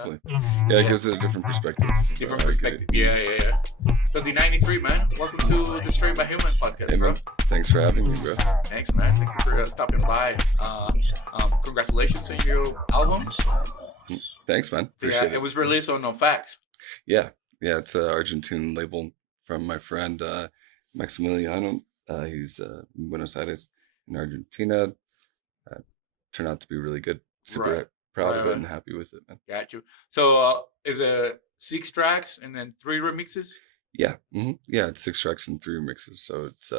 definitely. Yeah, it gives it a different perspective. Different perspective. Yeah. So D93, man. Welcome to the Story by Human podcast, Hey, bro. man. Thanks for having me, bro. Thanks, man. Thank you for stopping by. Congratulations on your album. Thanks, man. Appreciate It was released on No Facts. Yeah, it's an Argentine label from my friend Maximiliano. He's in Buenos Aires in Argentina. Turned out to be really good. Super proud of it and happy with it, man. Got you. So is it 6 tracks and then 3 remixes? Yeah, yeah, it's 6 tracks and 3 remixes, so it's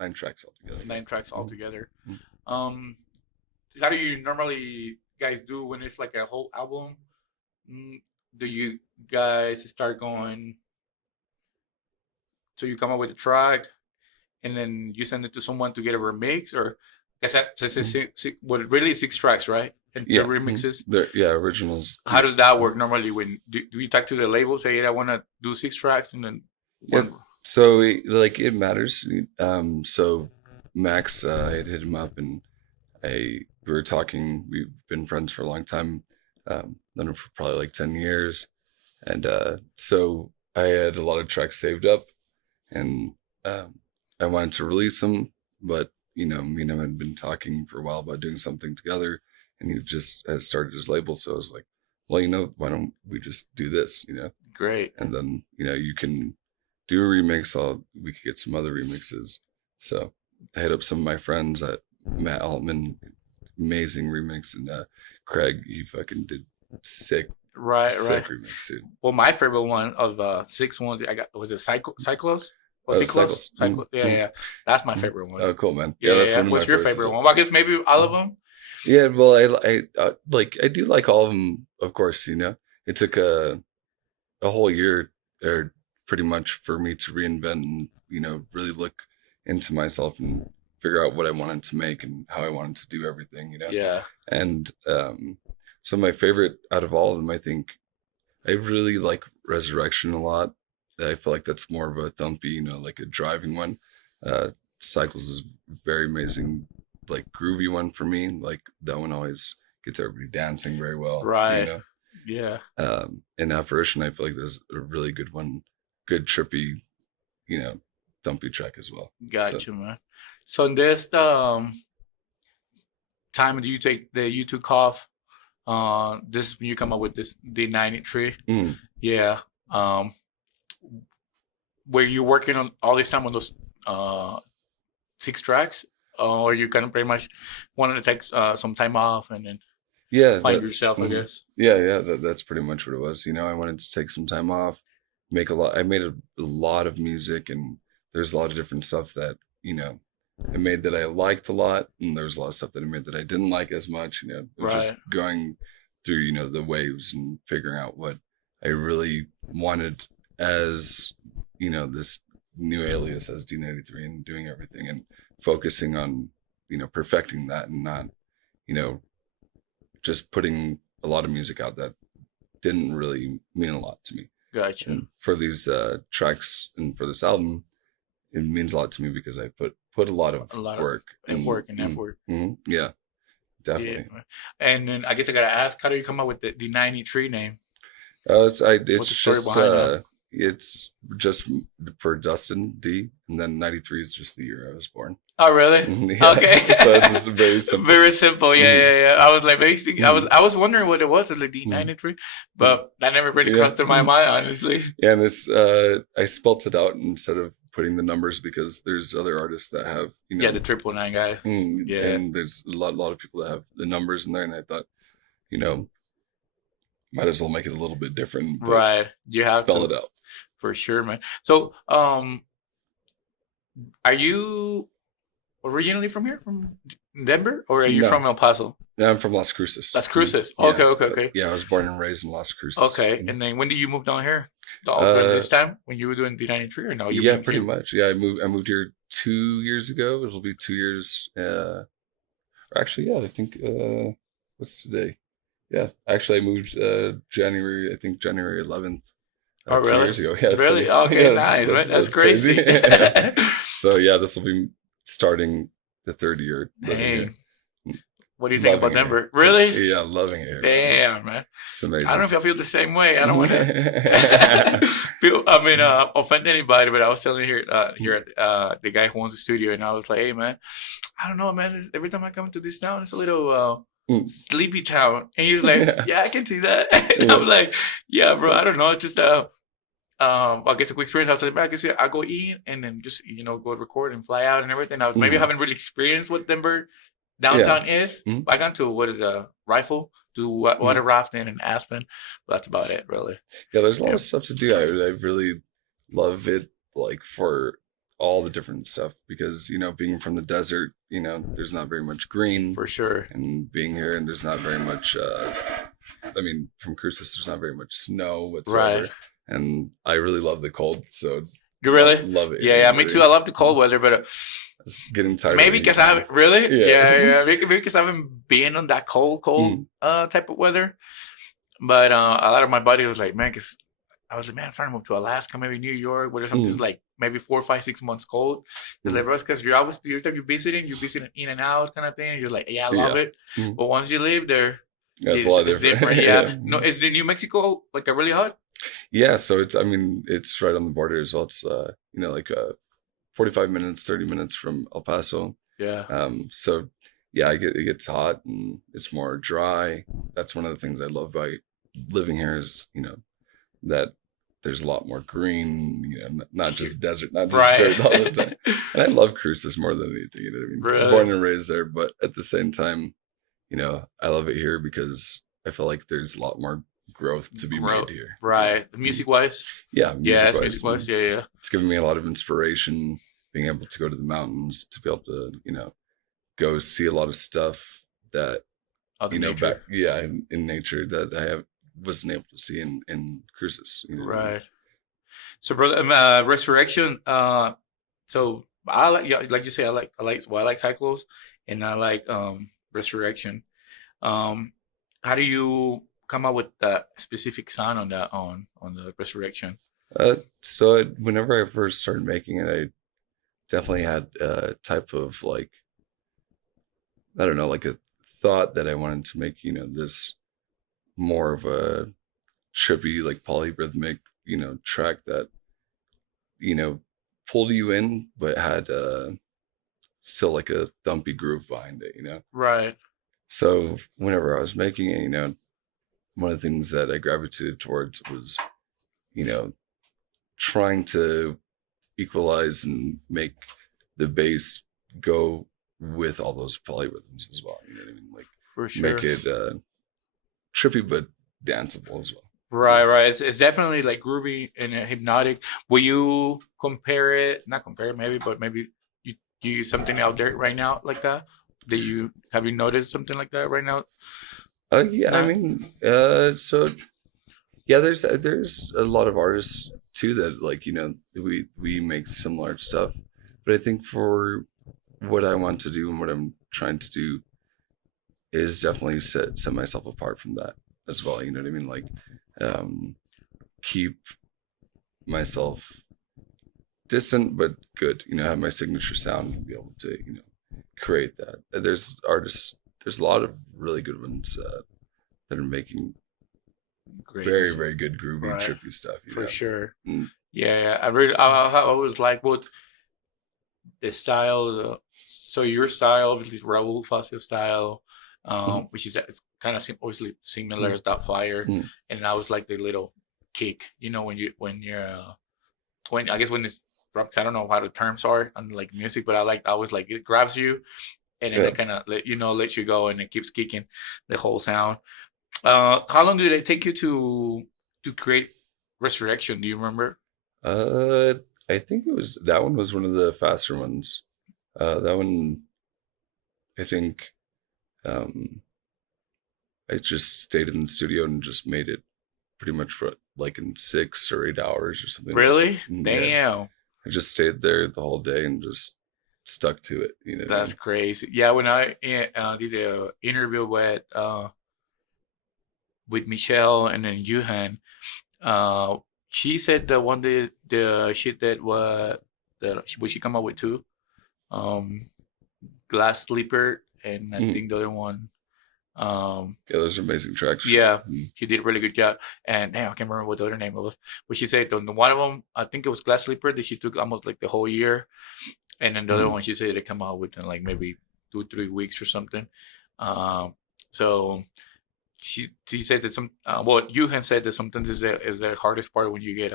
9 tracks altogether. 9 tracks altogether. Mm-hmm. How do you normally guys do when it's like a whole album? Do you guys start going? So you come up with a track, and then you send it to someone to get a remix, or I guess it's really 6 tracks, right? And the remixes. Originals. How does that work normally? When do you talk to the label, say, "I want to do 6 tracks," and then so it matters. So Max, I had hit him up, and we were talking. We've been friends for a long time. Known him for probably like 10 years, and so I had a lot of tracks saved up, and I wanted to release them, but me and him had been talking for a while about doing something together, and he just has started his label, so I was like, well, why don't we just do this, Great. And then you can do a remix, we could get some other remixes. So I hit up some of my friends at Matt Altman, amazing remix, and Craig, he fucking did sick remix, dude. Well, my favorite one of the 6 ones I got was it Cyclos? Cyclos. Yeah. That's my favorite one. Oh, cool, man. Yeah, that's one of what's my your favorites. favorite one? Well, I guess maybe all of them. Yeah, well, I do like all of them, of course. It took a whole year, or pretty much, for me to reinvent and really look into myself and figure out what I wanted to make and how I wanted to do everything. Yeah. And so my favorite out of all of them, I think, I really like Resurrection a lot. I feel like that's more of a thumpy, like a driving one. Cycles is very amazing, like groovy one for me. Like that one always gets everybody dancing very well. Right. Yeah. And Apparition, I feel like there's a really good one, good trippy, thumpy track as well. Gotcha, man. So in this time that you took off, this is when you come up with this D93. Yeah. Were you working on all this time on those 6 tracks, or you kind of pretty much wanted to take some time off and then find yourself, I guess? Yeah, that's pretty much what it was. I wanted to take some time off, I made a lot of music, and there's a lot of different stuff that I made that I liked a lot, and there's a lot of stuff that I made that I didn't like as much. It was just going through the waves and figuring out what I really wanted as this new alias as D93, and doing everything and focusing on perfecting that, and not just putting a lot of music out that didn't really mean a lot to me. Gotcha. And for these tracks and for this album, it means a lot to me because I put a lot of work and effort. Yeah, definitely. Yeah. And then I guess I gotta ask, how do you come up with the D93 name? It's What's the story behind that? It's just for Dustin D, and then 93 is just the year I was born. Oh, really? Yeah. Okay. So it's just very simple. Very simple. Yeah. I was like, basically, I was wondering what it was, like D93, but that never really crossed through my mind, honestly. Yeah, and it's I spelt it out instead of putting the numbers, because there's other artists that have the 999 guy. Yeah, and there's a lot of people that have the numbers in there, and I thought, might as well make it a little bit different. Right. You have spell to it out. For sure, man. So, are you originally from here, from Denver, or are you from El Paso? No, I'm from Las Cruces. Las Cruces. Yeah. Okay. Yeah, I was born and raised in Las Cruces. Okay, and then when did you move down here? This time when you were doing D93, or no? Yeah, pretty much. Yeah, I moved here 2 years ago. It'll be 2 years. Actually, yeah, I think what's today? Yeah, actually, I moved January 11th. Oh, really? 2 years ago. Yeah, really? Okay, nice. That's crazy. So yeah, this will be starting the 3rd year. Dang. What do you think about Loving it. Denver? Really? Yeah, loving it. Damn, man. It's amazing. I don't know if I feel the same way. I don't want to offend anybody, but I was telling the guy who owns the studio, and I was like, hey, man, I don't know, man. Every time I come to this town, it's a little sleepy town. And he's like, yeah, I can see that. And I'm like, yeah, bro, I don't know. It's just I guess a quick experience after the back is I go eat and then just go record and fly out and everything. I was maybe I haven't really experienced what Denver downtown is. I got to what is a rifle, do water rafting in Aspen, but that's about it, really. Yeah, there's a lot of stuff to do. I really love it, like for all the different stuff, because being from the desert, there's not very much green for sure, and being here and there's not very much. I mean, from Cruces, there's not very much snow whatsoever. Right. And I really love the cold, so you really love it. Yeah, me too. I love the cold weather, but it's getting tired. Maybe because I haven't really, yeah. Maybe because I haven't been on that cold type of weather. But a lot of my buddy was like, man, because I was like, man, I'm trying to move to Alaska, maybe New York, where something's like maybe 4, 5, 6 months cold. They're like, bro, because you're visiting in and out kind of thing. And you're like, yeah, I love it. But once you live there, it's different. Yeah. No, is the New Mexico like a really hot? Yeah, so it's right on the border as well. It's 45 minutes, 30 minutes from El Paso. Yeah. So yeah, it gets hot and it's more dry. That's one of the things I love about living here is, that there's a lot more green, not just desert, not just dirt all the time. And I love Cruces more than anything, what I mean? Really? Born and raised there, but at the same time, I love it here because I feel like there's a lot more growth to be made here. Right. Music wise? Yeah. Music wise. Yeah. It's given me a lot of inspiration, being able to go to the mountains, to be able to, go see a lot of stuff that, nature. in nature that I wasn't able to see in Cruces. Right. So, brother, Resurrection. So I like you say, I like Cyclos and I like Resurrection. How do you come up with a specific sound on that on the Resurrection? So whenever I first started making it, I definitely had a type of like, I don't know, like a thought that I wanted to make, this more of a trippy, like polyrhythmic, track that, pulled you in, but had still like a thumpy groove behind it, Right. So whenever I was making it, one of the things that I gravitated towards was, trying to equalize and make the bass go with all those polyrhythms as well. Like for sure. Make it trippy but danceable as well. Right. It's definitely like groovy and hypnotic. Will you not compare it maybe, but maybe you use something out there right now like that? Have you noticed something like that right now? Yeah, so yeah, there's a lot of artists too that like, we make similar stuff, but I think for what I want to do and what I'm trying to do is definitely set myself apart from that as well. You know what I mean? Like, keep myself distant but good. Have my signature sound and be able to create that. There's a lot of really good ones that are making very, very good groovy, trippy stuff. For sure. Yeah, I always like what the style. So your style, obviously, Raul Facio style, which is kind of obviously similar as that fire, and I was like the little kick. When you're 20, I guess when it's I don't know how the terms are on like music, but I was like it grabs you. And then it kind of lets you go, and it keeps kicking the whole sound. How long did it take you to create Resurrection? Do you remember? I think that one was one of the faster ones. That one, I think, I just stayed in the studio and just made it pretty much for like in 6 or 8 hours or something. Really? Damn. Yeah. I just stayed there the whole day and just stuck to it. That's crazy. Yeah, when I did an interview with Michelle and then Yuhan, she said that one day the shit that she come up with too, Glass Sleeper and I think the other one. Yeah, those are amazing tracks. Yeah, he did a really good job. And damn, I can't remember what the other name was. But she said on one of them, I think it was Glass Slipper, that she took almost like the whole year, and then the other one she said they come out within like maybe 2-3 weeks or something. So she said that you had said that sometimes is the hardest part when you get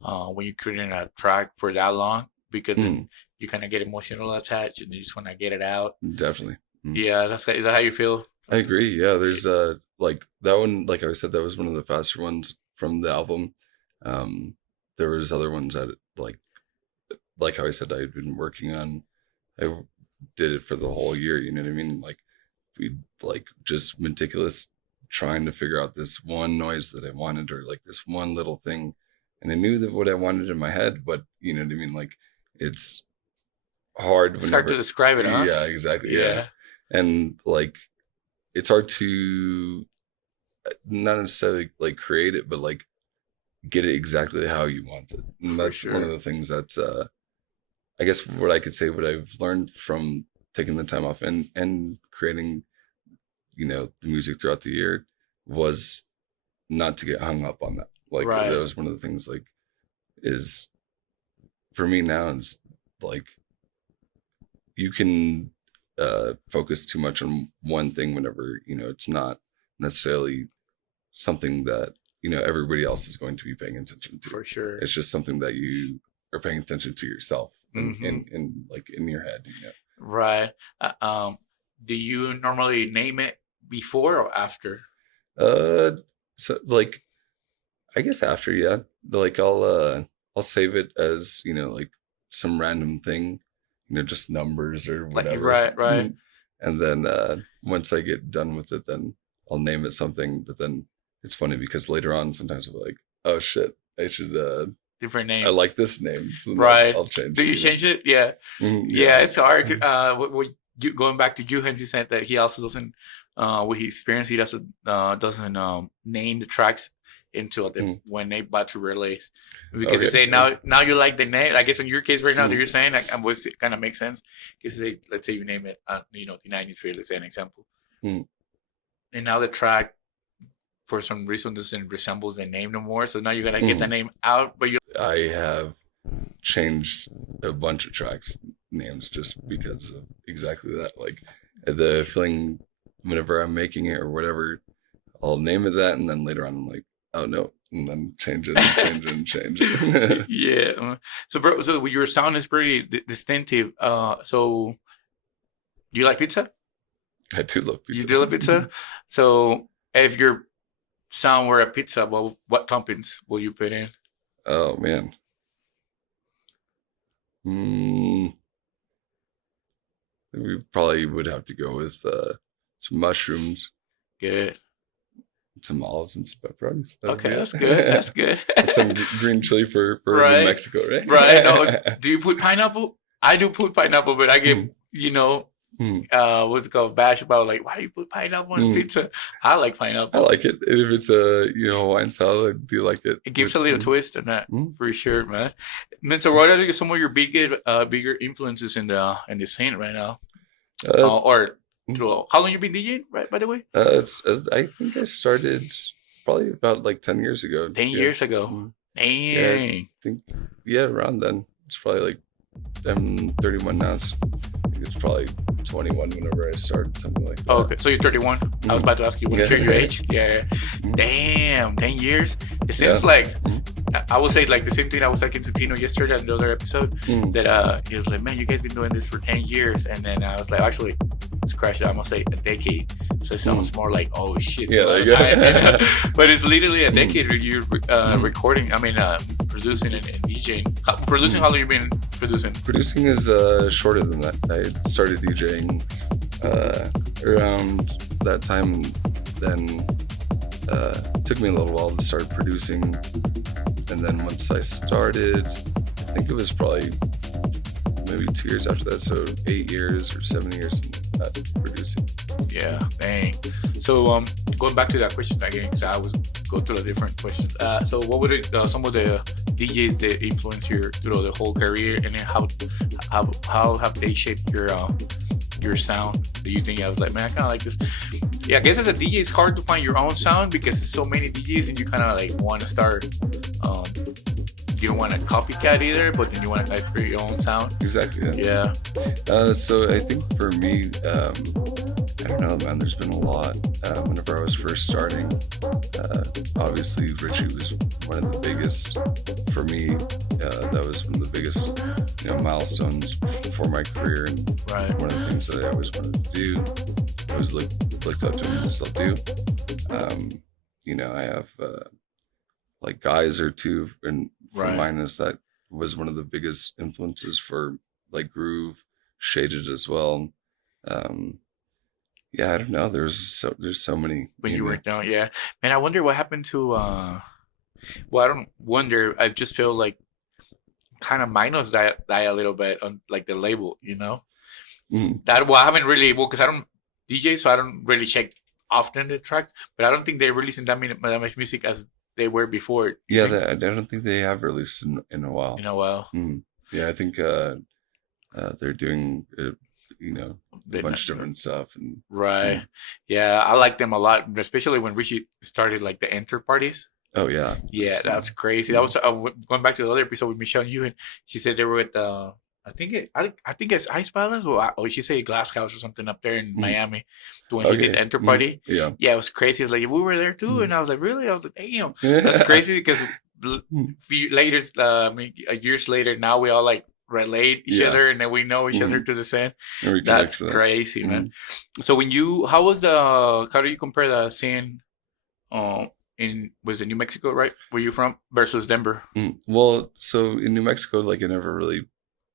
when you create a track for that long, because then you kind of get emotional attached and you just want to get it out. Definitely. Yeah, is that how you feel? I agree. Yeah, there's like that one. Like I said, that was one of the faster ones from the album. There was other ones that like how I said I'd been working on. I did it for the whole year. You know what I mean? Like we like just meticulous trying to figure out this one noise that I wanted, or like this one little thing, and I knew that what I wanted in my head, but you know what I mean? Like it's hard. It's hard to describe it, huh? Yeah, exactly. Yeah. And like it's hard to not necessarily like create it, but like get it exactly how you want it. And that's one of the things that's I guess what I could say, what I've learned from taking the time off and creating, you know, the music throughout the year, was not to get hung up on that. Like that was one of the things, like, is for me now, is like you can focus too much on one thing whenever, you know, it's not necessarily something that, you know, everybody else is going to be paying attention to. For sure. It's just something that you are paying attention to yourself in like in your head, you know? Right. Do you normally name it before or after? So like, I guess after, yeah. Like I'll save it as, you know, like some random thing, you know, just numbers or whatever. Right. And then once I get done with it, then I'll name it something. But then it's funny because later on, sometimes I'm like, oh shit, I should different name. I like this name, so I'll change it. Do you change it? Yeah. Yeah, it's hard. Going back to Juhans, he said that he also doesn't, with his experience, he doesn't name the tracks until when they about to release, because they say now you like the name. I guess in your case right now that you're saying, like, it kind of makes sense, because let's say you name it, you know, D93, let's say an example, and now the track for some reason doesn't resemble the name no more, so now you gotta get the name out. But I have changed a bunch of tracks names just because of exactly that. Like the feeling whenever I'm making it or whatever, I'll name it that, and then later on I'm like, oh no, and then change it and change it. Yeah. So bro, so your sound is pretty distinctive. So do you like pizza? I do love pizza. You do love pizza? So if your sound were a pizza, well, what toppings will you put in? Oh man. We probably would have to go with some mushrooms. Good. Some olives and some pepperonis. Okay, that's good. That's good. Some green chili for New Mexico, right? Right. No, do you put pineapple? I do put pineapple, but I get, you know, what's it called? Bash about, like, why do you put pineapple on pizza? I like pineapple. I like it. And if it's a, you know, Hawaiian salad, I do like it. It gives a little twist in that, for sure, man. And then, so what are some of your bigger influences in the scene right now? How long you been DJing, right, by the way? I think I started probably about like 10 years ago. 10 years ago. Dang. Yeah, I think, around then. It's probably like, I'm 31 now. So I think it's probably 21 whenever I started, something like that. Oh, okay, so you're 31. I was about to ask you, what's your age? Yeah. Damn, 10 years. It seems like, I would say like the same thing I was talking to Tino yesterday on another episode, that he was like, man, you guys been doing this for 10 years. And then I was like, actually, it's crashed. I'm gonna say a decade. So it sounds more like, oh shit. Yeah, there you go. But it's literally a decade you're recording, producing and DJing. Producing, how long you been producing? Producing is shorter than that. I started DJing around that time. Then it took me a little while to start producing. And then once I started, I think it was probably maybe 2 years after that. So 8 years or 7 years producing. Yeah, dang. So going back to that question again, because I was go through a different question. So what would some of the DJs that influence you through the whole career, and then how have they shaped your your sound that you think I was like, man, I kind of like this. Yeah, I guess as a DJ, it's hard to find your own sound because there's so many DJs, and you kind of like want to start. You don't want to copycat either, but then you want to like create your own sound. Exactly. Yeah. So I think for me, I don't know, man. There's been a lot. Whenever I was first starting, obviously Richie was one of the biggest for me. That was one of the biggest, milestones for my career, and Right. one of the things that I always wanted to do. I was looked up to him and still do. I have like guys or two, and from Right. Minus that was one of the biggest influences for like groove, shaded as well. Yeah, I don't know. There's so many. When you were down, yeah, man. I wonder what happened to. Well, I don't wonder. I just feel like kind of Minos die a little bit on like the label, Mm. That I haven't really because I don't DJ, so I don't really check often the tracks. But I don't think they're releasing that much music as they were before. Yeah, I don't think they have released in a while. In a while. Mm. Yeah, I think they're doing a bunch of different stuff. And Right. Yeah, I like them a lot, especially when Richie started like the enter parties. oh yeah, Yeah, that's crazy. That was going back to the other episode with Michelle and you, and she said they were at I think it's Ice Palace or she said Glass House or something up there in Miami when he did the enter party. Yeah, Yeah, it was crazy. It's like we were there too, and I was like, really? I was like, damn, that's crazy because later, years later, now we all like relate each other, and then we know each other to the scene. That's crazy, man. So how do you compare the scene? Was it New Mexico, right? Where you from versus Denver? Well, so in New Mexico, like I never really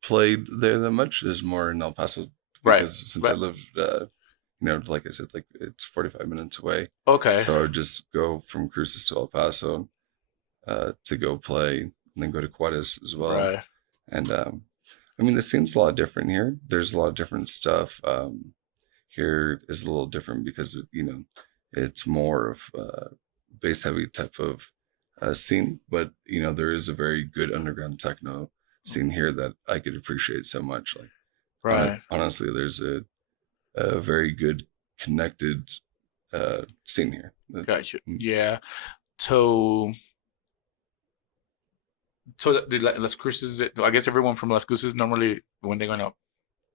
played there that much. Is more in El Paso, because since I lived, like I said, like it's 45 minutes away. Okay. So I would just go from Cruces to El Paso to go play, and then go to Juarez as well. Right. And the scene's a lot different here. There's a lot of different stuff. Here is a little different because it's more of bass heavy type of scene, but there is a very good underground techno scene here that I could appreciate so much. Like, right. Honestly, there's a very good connected scene here. Gotcha. Yeah. So the Las Cruces, I guess everyone from Las Cruces normally when they're gonna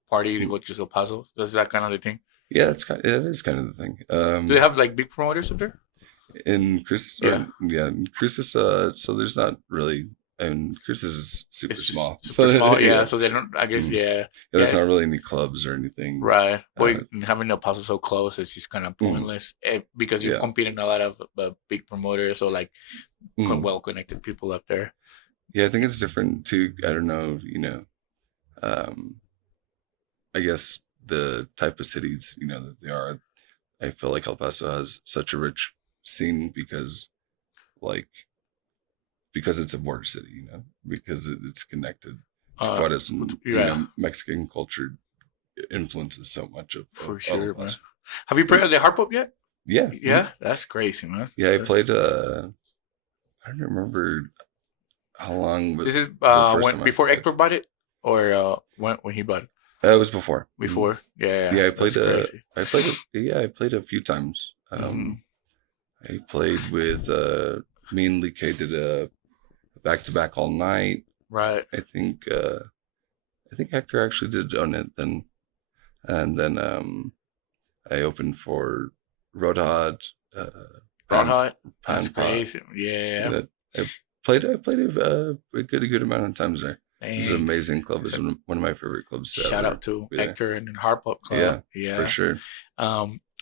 party they go to El Paso. That's that kind of the thing. Yeah, it is kind of the thing. Do they have like big promoters up there? In Cruces? Yeah. In Cruces, so there's not really. And Cruces is super small. Super small, yeah. So they don't. I guess, yeah. There's not really any clubs or anything. Right. But having El Paso so close is just kind of pointless because you're competing a lot of big promoters or like well connected people up there. Yeah, I think it's different too. I don't know. I guess the type of cities that they are. I feel like El Paso has such a rich scene because it's a border city, because it's connected to Juarez, and Mexican culture influences so much of for sure, man. us. Have you played the Hardpop yet? Yeah. Yeah, that's crazy, man. Yeah, I played. I don't remember how long. This is before Hector bought it, or when he bought it. It was before. Before, yeah. Yeah, I played. I played it. Yeah, I played a few times. I played with me and Lee K did a back-to-back all night. Right. I think Hector actually did own it then, and then I opened for Roadhot. Roadhot. That's crazy. Yeah. I played a good amount of times there. Dang. It's an amazing club. It's one of my favorite clubs. Shout out to Hector and Hardpop Club. Yeah, for sure.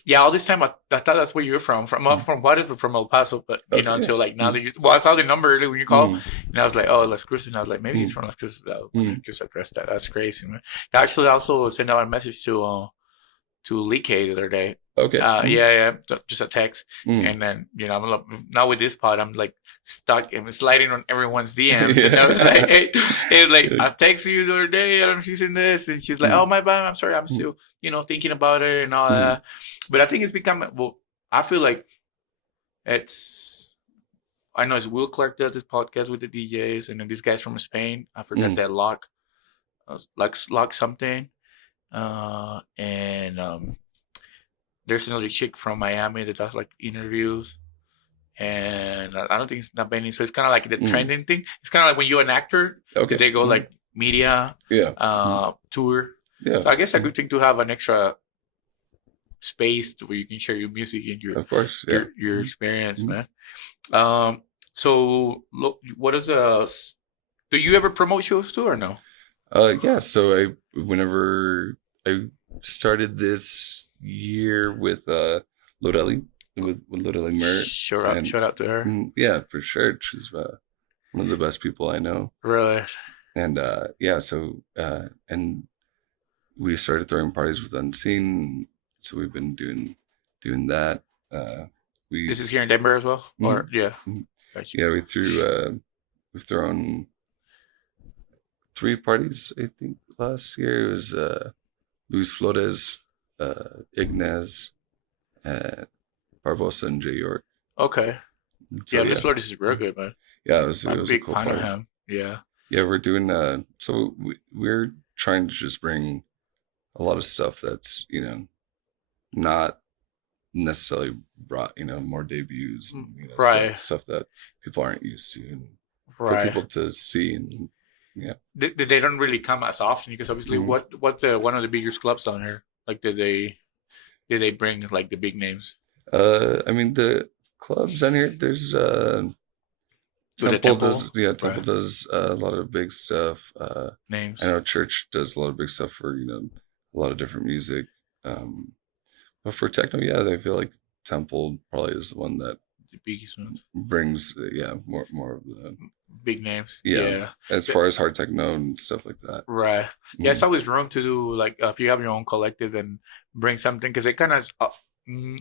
Yeah, all this time I thought that's where you were from Juarez, but from El Paso. But until like now that I saw the number earlier when you called, and I was like, oh, Las Cruces. And I was like, maybe he's from Las Cruces. Just address that. That's crazy, man. I actually also sent out a message to Lee K the other day. Okay. Yeah. Just a text, and then I'm now with this pod, I'm like stuck. I'm sliding on everyone's DMs, and I was like, hey, I texted you the other day. I don't know if she's in this, and she's like, oh my bad, I'm sorry, I'm still thinking about her and all that. But I think it's become I feel like it's. I know it's Will Clark does this podcast with the DJs, and then these guys from Spain. I forgot that Lock something. And there's another chick from Miami that does like interviews. And I don't think it's not bending. So it's kind of like the Mm. trending thing. It's kind of like when you're an actor, Okay. they go like media, Yeah. tour. Yeah. So I guess a good thing to have an extra space where you can share your music and Of course. Yeah. your experience, Mhm. man. So look, what is do you ever promote shows too or no? Yeah. So whenever I started this year with Lorelli, with Lorelli Merritt, and Shout out to her. yeah, for sure, she's one of the best people I know. Really? And yeah, so and we started throwing parties with Unseen, so we've been doing that. We This is here in Denver as well, mhm, or yeah, mhm. got you. Yeah, we've thrown 3 parties I think last year. It was Luis Flores, Ignaz, uh, Barbosa, and Jay York. Okay. So Yeah, yeah, Luis Flores is real good, man. yeah, it I'm a was a big cool fan of party. him. Yeah. Yeah, we're doing so we're trying to just bring a lot of stuff that's not necessarily brought more debuts and stuff Right. stuff that people aren't used to, and for Right. people to see. And yeah. They don't really come as often because obviously Mhm. what's the one of the biggest clubs down here? Like did they bring like the big names I mean the clubs on here. There's to the Temple temple? does, yeah, Right. Temple does a lot of big stuff. I Names. know Church does a lot of big stuff for a lot of different music. Um, but for techno, yeah, I feel like Temple probably is the one that The biggest ones. brings yeah more of the Big names. yeah, Yeah. as Yeah. far as hard techno and stuff like that. Right. Yeah, it's Mhm. always room to do like if you have your own collective and bring something because it kind of mm,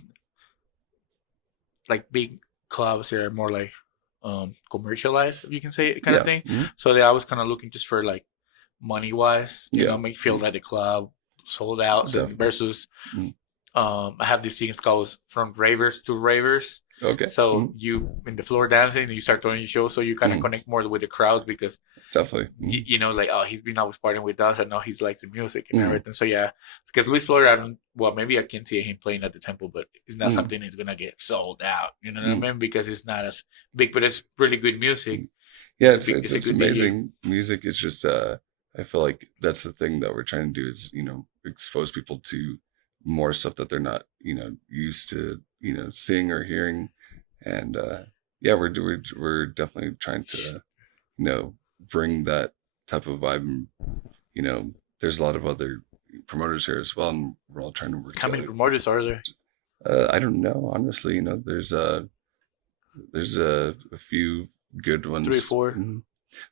like big clubs here are more like commercialized, if you can say it kind of Yeah. thing. Mhm. So I was kind of looking just for like money wise, Yeah. make feel that the club sold out and Definitely. versus Mhm. I have these things called from ravers to ravers. Okay. So Mhm. you in the floor dancing and you start throwing your show, so you kind of Mhm. connect more with the crowd because Definitely. Mhm. like oh he's been always partying with us and now he's likes the music and Mhm. everything. So yeah, because Luis Flores, I don't well maybe I can see him playing at the temple, but it's not Mhm. something that's gonna get sold out. You know what I Mhm. mean? Because it's not as big, but it's really good music. Mhm. Yeah, It's a it's good DJ. amazing music. It's just I feel like that's the thing that we're trying to do is expose people to more stuff that they're not used to seeing or hearing. And yeah, we're definitely trying to bring that type of vibe. And there's a lot of other promoters here as well, and we're all trying to work How many together. promoters are there? I don't know, honestly. There's a few good Three or ones. four?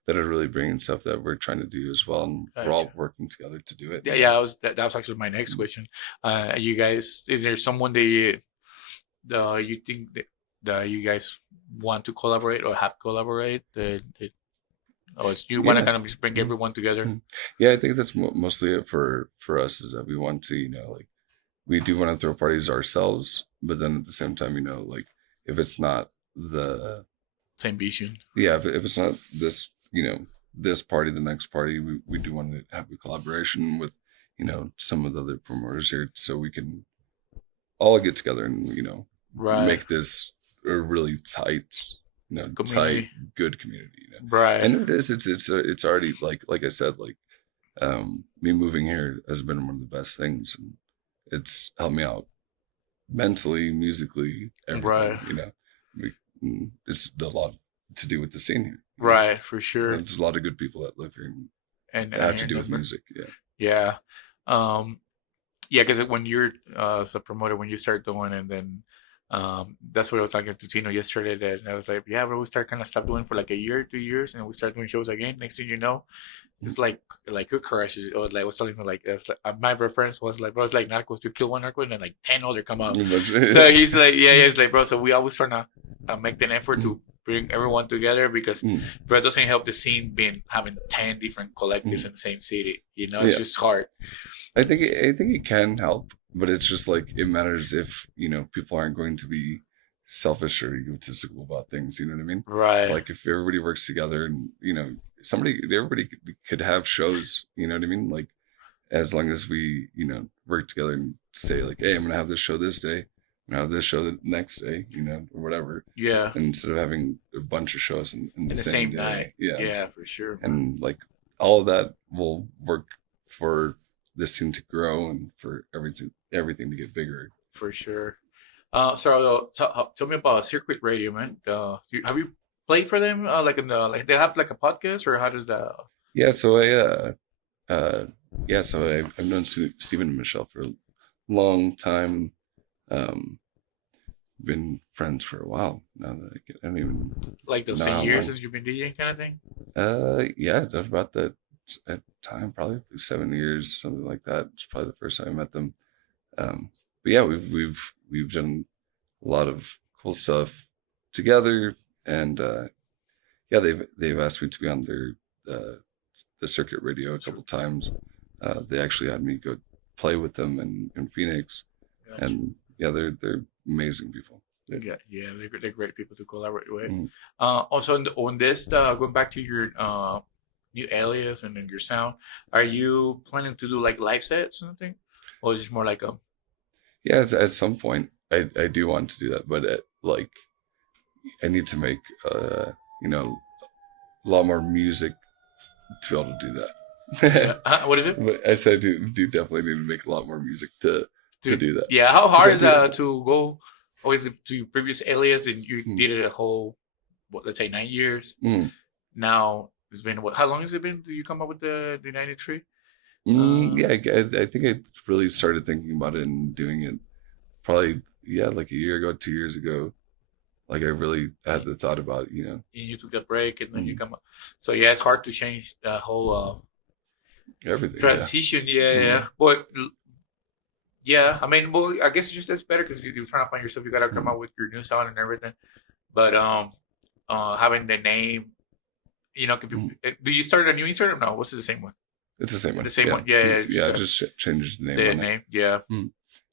That are really bringing stuff that we're trying to do as well, and we're all Gotcha. working together to do it. Yeah, yeah. That was actually my next question. You guys, is there someone you think that you guys want to collaborate or have collaborate? Or you want to Yeah. kind of just bring Mhm. everyone together? Mhm. Yeah, I think that's mostly it for us, is that we want to like we do want to throw parties ourselves, but then at the same time, like if it's not the Same vision. yeah, if it's not this this party, the next party, we do want to have a collaboration with some of the other promoters here, so we can all get together and Right. make this a really tight tight Community. good community. Right. And it is, it's already like I said, like me moving here has been one of the best things, and it's helped me out mentally, musically, everything. Right. It's a lot to do with the scene here. Right. For sure. There's a lot of good people that live here and And that have here to in do with Denver. music. Yeah. Yeah. Um, yeah, because when you're as a promoter, when you start doing, and then that's what I was talking to Tino yesterday. That and I was like, yeah, bro, we start kind of stop doing for like a year, 2 years, and we start doing shows again. Next thing you know, it's like your crushes. Or like I was telling me like, it's like my reference was like, bro, it's like narcos. You kill one narco and then like 10 other come out. So he's like, yeah, yeah, it's like, bro. So we always trying to make an effort to bring everyone together because bro, it doesn't help the scene being having 10 different collectives in the same city. It's Yeah. just hard. I think it can help, but it's just like it matters if people aren't going to be selfish or egotistical about things. You know what I mean? Right. Like if everybody works together and everybody could have shows. You know what I mean? Like as long as we, work together and say like, hey, I'm gonna have this show this day, I'm gonna have this show the next day, or whatever. Yeah. And instead of having a bunch of shows in the same day. night. Yeah. Yeah, for sure. And like all of that will work for this team to grow and for everything to get bigger. For sure. So tell me about Circuit Radio, man. Have you played for them? Like they have like a podcast, or how does that? Yeah, so I've known Stephen and Michelle for a long time. Been friends for a while now. That I don't even like those know 10 how years long. since you've been DJing, kind of thing. Yeah, that's about that at time, probably 7 years, something like that. It's probably the first time I met them. But yeah, we've done a lot of cool stuff together, and yeah, they've asked me to be on the Circuit Radio a couple times. They actually had me go play with them in Phoenix, Gotcha. and yeah, they're amazing people. Yeah, they're great people to collaborate with. Mhm. Also, on this, going back to your new alias and then your sound, are you planning to do like live sets or something, or is it more like a? Yeah, at some point I do want to do that, but like I need to make a lot more music to be able to do that. What is it? But I said I do definitely need to make a lot more music to do that. Yeah, how hard is that to go always to your previous alias, and you did it a whole, let's say 9 years. Mm. Now it's been what? How long has it been? Do you come up with the DNINETYTHREE? Yeah, I think I really started thinking about it and doing it probably like a year ago, 2 years ago. Like I really had the thought about it, And you took that break, and then you come up. So yeah, it's hard to change the whole everything transition. Yeah. But yeah, I mean, well, I guess it's just that's better because you're trying to find yourself. You got to come up with your new sound and everything. But having the name, do you start a new Instagram? No, what's the same one? It's the same one. The same one. Yeah. I just changed the name. The name. Yeah.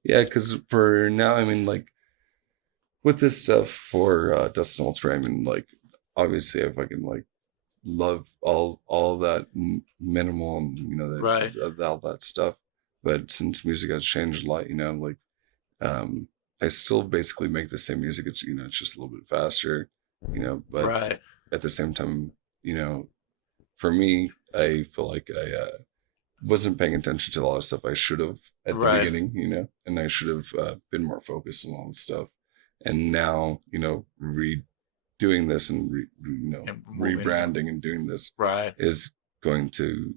Yeah, because for now, I mean, like with this stuff for Dustin Ultra, I mean, like obviously I fucking like love all that minimal and Right. all that stuff. But since music has changed a lot, like I still basically make the same music. It's it's just a little bit faster, but Right. at the same time, for me, I feel like I wasn't paying attention to a lot of stuff I should have at the Right. beginning, and I should have been more focused on all the stuff. And now, redoing this and And moving. rebranding and doing this Right. is going to,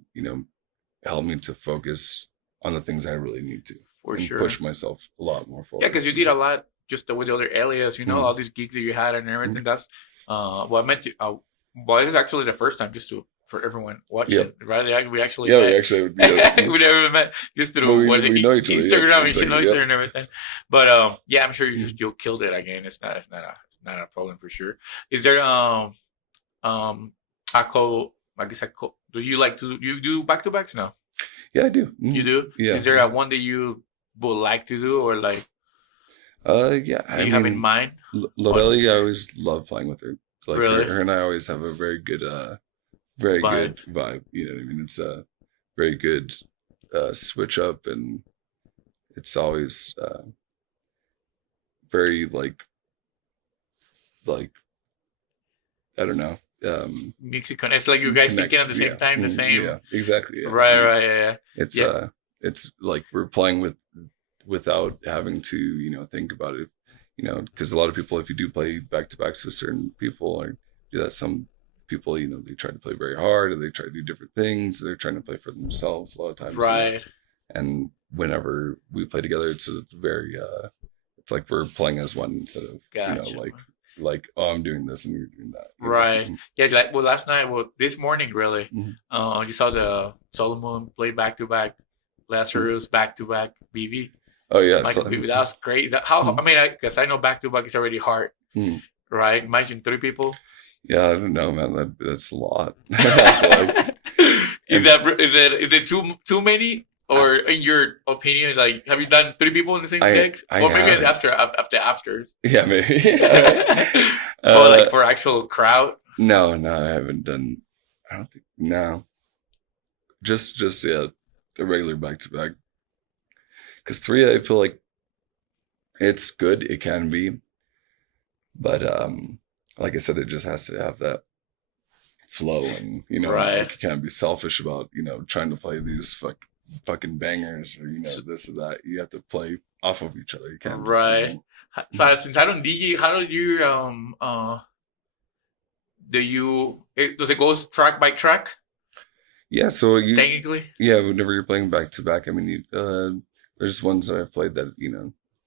help me to focus on the things I really need to For and sure. push myself a lot more forward. Yeah, because you did a lot just with the other alias, all these gigs that you had and everything. That's well, I meant to. Well, this is actually the first time just for everyone watching, right? We actually Yeah, met. we actually would be We never met just through we know each other, Instagram and exactly, Instagram and everything. But yeah, I'm sure you killed it again. It's not a problem for sure. Is there do you like to you do back to backs now? Yeah, I do. You do? Yeah. Is there one that you would like to do, or like Yeah. do you have in mind? Lorelli, I always love playing with her. Like Really? her and I always have a very good Vibe. good vibe. You know what I mean? It's a very good switch up, and it's always very like I don't know. Mexican. It's like you guys thinking at the same time, the same. Yeah, exactly. Yeah. Right. Yeah. It's Yeah. it's like we're playing without having to think about it. Because a lot of people, if you do play back to backs with certain people, or do that, some people, they try to play very hard, and they try to do different things. They're trying to play for themselves a lot of times. Right. And whenever we play together, it's a very it's like we're playing as one instead of Gotcha. like oh, I'm doing this and you're doing that. Right. Yeah. Last night, this morning, really, I just saw the Solomon play back to back, Lazarus back to back, BV. Oh yeah, Michael BV. That was great. Is that how? I mean, I guess I know back to back is already hard, right? Imagine 3 people. Yeah, I don't know, man. That's a lot. Is it too many? Or in your opinion, like, have you done 3 people in the same gigs? Or maybe after. Yeah, maybe. Or like for actual crowd? No, I haven't done. I don't think no. Just a regular back to back. Because three, I feel like it's good. It can be, but like I said, it just has to have that flow, and Right. like you can't be selfish about trying to play these fucking bangers or So, this or that. You have to play off of each other. You can't just right. So since I don't DJ, how do you does it go track by track yeah. So technically? yeah, whenever you're playing back to back, I mean, there's ones that I've played that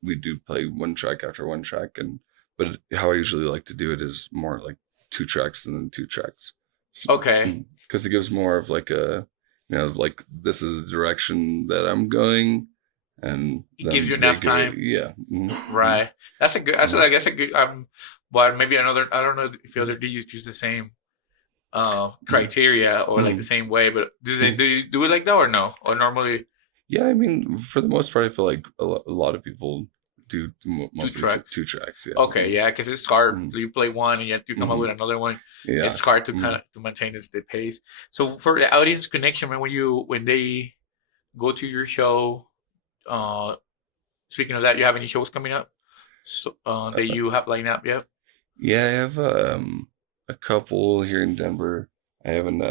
we do play one track after one track, but how I usually like to do it is more like two tracks and then two tracks. So, Okay. because it gives more of like a like this is the direction that I'm going, and It gives then you they enough go, time. yeah. Right. That's a good. That's Mhm. I guess a good. But maybe another. I don't know if other DJs use the same criteria or like the Mhm. same way. But Mhm. do you do it like that or no? Or normally Yeah, I mean, for the most part, I feel like a lot of people do two mostly tracks? two tracks. Yeah. Okay, yeah, because it's hard. Mhm. You play one and yet you come up with Mhm. another one. Yeah. It's hard to kind Mhm. of to maintain the pace. So for the audience connection, man, when they go to your show, uh, speaking of that, you have any shows coming up? So that Uh, you have lined up yet? yeah, I have a couple here in Denver. I haven't